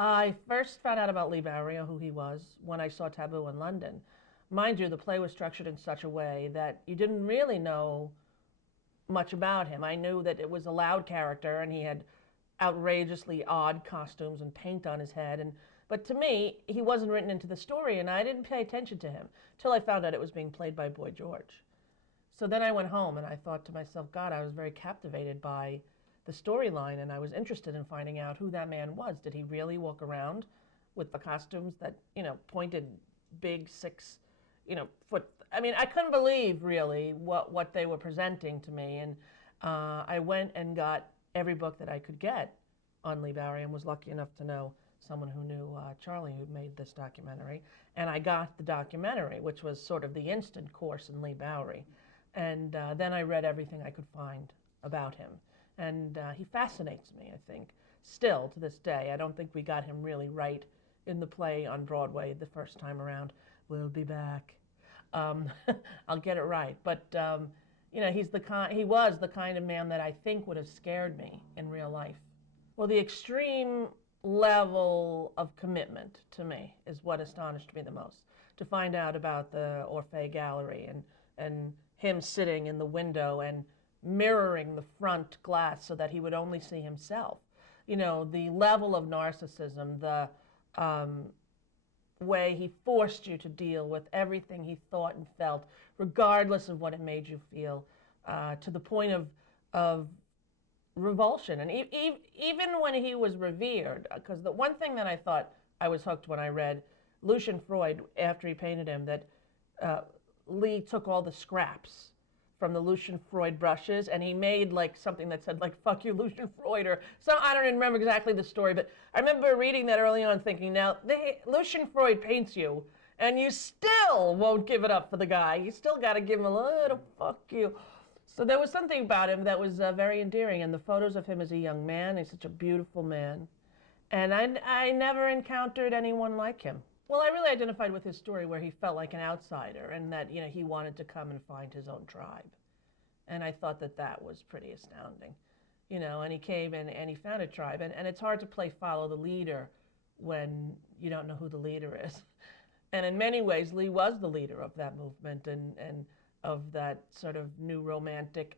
I first found out about Leigh Bowery, who he was, when I saw Taboo in London. Mind you, the play was structured in such a way that you didn't really know much about him. I knew that it was a loud character and he had outrageously odd costumes and paint on his head, and but to me, he wasn't written into the story, and I didn't pay attention to him till I found out it was being played by Boy George. So then I went home and I thought to myself, God, I was very captivated by the storyline, and I was interested in finding out who that man was. Did he really walk around with the costumes that, pointed big foot? I mean, I couldn't believe really what they were presenting to me, and I went and got every book that I could get on Leigh Bowery, and was lucky enough to know someone who knew Charlie, who made this documentary. And I got the documentary, which was sort of the instant course in Leigh Bowery. And then I read everything I could find about him. And he fascinates me, I think, still to this day. I don't think we got him really right in the play on Broadway the first time around. We'll be back. I'll get it right. But, he was the kind of man that I think would have scared me in real life. Well, the extreme level of commitment to me is what astonished me the most. To find out about the Orfeo Gallery and him sitting in the window and mirroring the front glass so that he would only see himself. The level of narcissism, the way he forced you to deal with everything he thought and felt, regardless of what it made you feel, to the point of revulsion. And even when he was revered, because the one thing that I thought I was hooked when I read Lucian Freud, after he painted him, that Leigh took all the scraps from the Lucian Freud brushes, and he made like something that said like "fuck you, Lucian Freud," or some. I don't even remember exactly the story, but I remember reading that early on, thinking, now Lucian Freud paints you, and you still won't give it up for the guy. You still got to give him a little "fuck you." So there was something about him that was very endearing, and the photos of him as a young man. He's such a beautiful man, and I never encountered anyone like him. Well, I really identified with his story where he felt like an outsider, and that he wanted to come and find his own tribe. And I thought that was pretty astounding. And he came and he found a tribe. And it's hard to play follow the leader when you don't know who the leader is. And in many ways, Leigh was the leader of that movement and of that sort of new romantic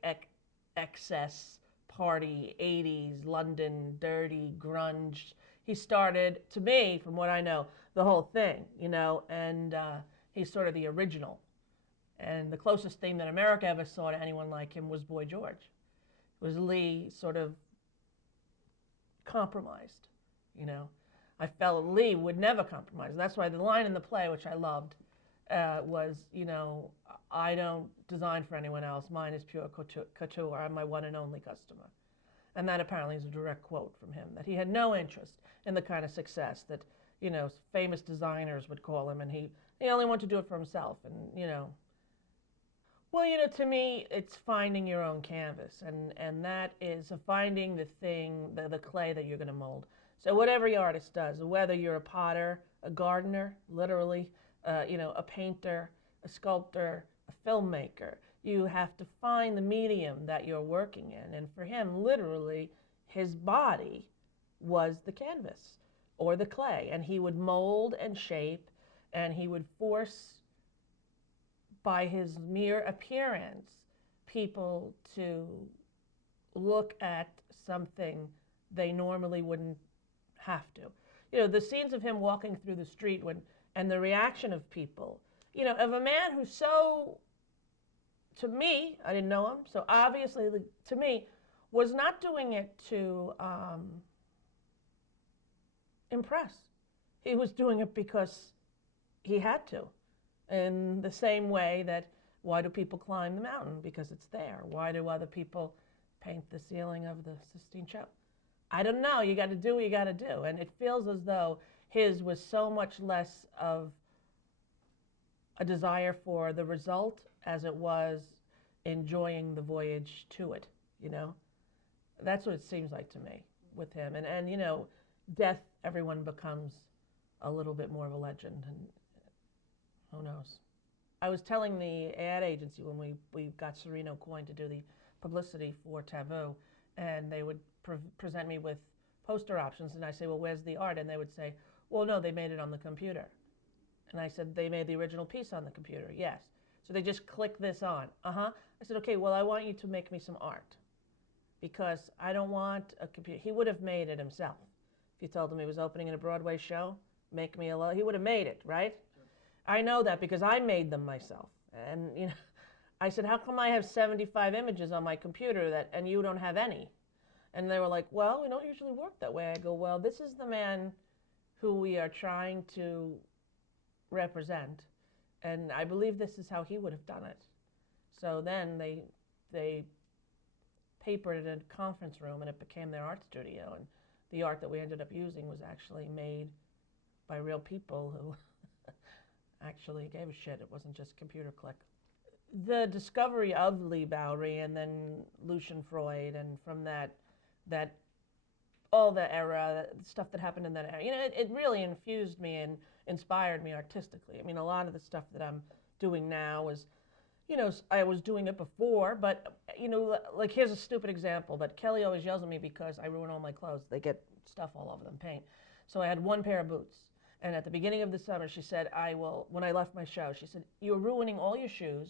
excess party, 80s, London, dirty, grunge. He started, to me, from what I know, the whole thing, and he's sort of the original. And the closest thing that America ever saw to anyone like him was Boy George. It was Leigh sort of compromised, I felt Leigh would never compromise. That's why the line in the play, which I loved, was, I don't design for anyone else. Mine is pure couture. I'm my one and only customer. And that apparently is a direct quote from him, that he had no interest in the kind of success that, famous designers would call him, and he only wanted to do it for himself. And, well, to me, it's finding your own canvas, and that is finding the thing, the clay that you're going to mold. So what every artist does, whether you're a potter, a gardener, literally, a painter, a sculptor, a filmmaker, you have to find the medium that you're working in. And for him, literally, his body was the canvas or the clay, and he would mold and shape, and he would force, by his mere appearance, people to look at something they normally wouldn't have to. The scenes of him walking through the street and the reaction of people, of a man who's so, to me, I didn't know him, so obviously to me, was not doing it to impress. He was doing it because he had to. In the same way that, why do people climb the mountain? Because it's there. Why do other people paint the ceiling of the Sistine Chapel? I don't know. You got to do what you got to do. And it feels as though his was so much less of a desire for the result as it was enjoying the voyage to it, That's what it seems like to me with him. And death, everyone becomes a little bit more of a legend, and who knows? I was telling the ad agency when we got Sereno Coin to do the publicity for Taboo, and they would present me with poster options, and I say, well, where's the art? And they would say, well, no, they made it on the computer. And I said, they made the original piece on the computer. Yes. So they just click this on. Uh-huh. I said, okay, well, I want you to make me some art because I don't want a computer. He would have made it himself. If you told him he was opening in a Broadway show, make me a logo, he would have made it, right? Sure. I know that because I made them myself. And, you know, I said, how come I have 75 images on my computer and you don't have any? And they were like, well, we don't usually work that way. I go, well, this is the man who we are trying to represent, and I believe this is how he would have done it. So then they papered it in a conference room, and it became their art studio, and the art that we ended up using was actually made by real people who actually gave a shit. It wasn't just computer click. The discovery of Leigh Bowery and then Lucian Freud, and from that all the era, the stuff that happened in that era, you know, it really infused me and inspired me artistically. I mean, a lot of the stuff that I'm doing now is, you know, I was doing it before, but, you know, like here's a stupid example, but Kelly always yells at me because I ruin all my clothes. They get stuff all over them, paint. So I had one pair of boots, and at the beginning of the summer, she said, when I left my show, she said, you're ruining all your shoes.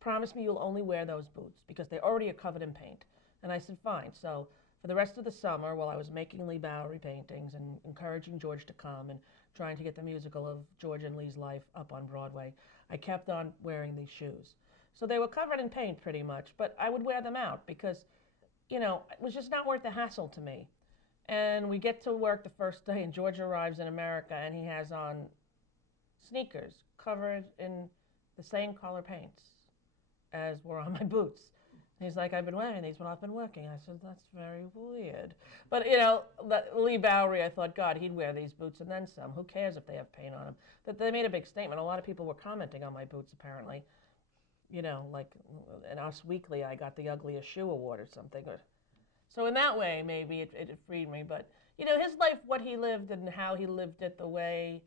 Promise me you'll only wear those boots because they already are covered in paint. And I said, fine. So for the rest of the summer, while I was making Leigh Bowery paintings and encouraging George to come and trying to get the musical of George and Leigh's life up on Broadway, I kept on wearing these shoes. So they were covered in paint pretty much, but I would wear them out because, you know, it was just not worth the hassle to me. And we get to work the first day, and George arrives in America, and he has on sneakers covered in the same color paints as were on my boots. He's like, I've been wearing these when I've been working. I said, that's very weird. But, you know, Leigh Bowery, I thought, God, he'd wear these boots and then some. Who cares if they have paint on them? But they made a big statement. A lot of people were commenting on my boots, apparently. You know, like in Us Weekly, I got the ugliest shoe award or something. So in that way, maybe it freed me. But, you know, his life, what he lived and how he lived it, the way...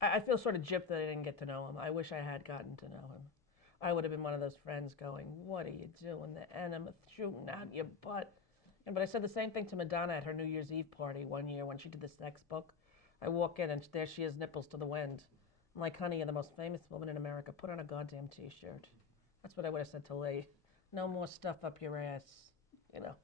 I feel sort of gypped that I didn't get to know him. I wish I had gotten to know him. I would have been one of those friends going, what are you doing? The enema shooting out your butt. But I said the same thing to Madonna at her New Year's Eve party one year when she did the sex book. I walk in and there she is, nipples to the wind. I'm like, honey, you're the most famous woman in America. Put on a goddamn T-shirt. That's what I would have said to Leigh. No more stuff up your ass, you know.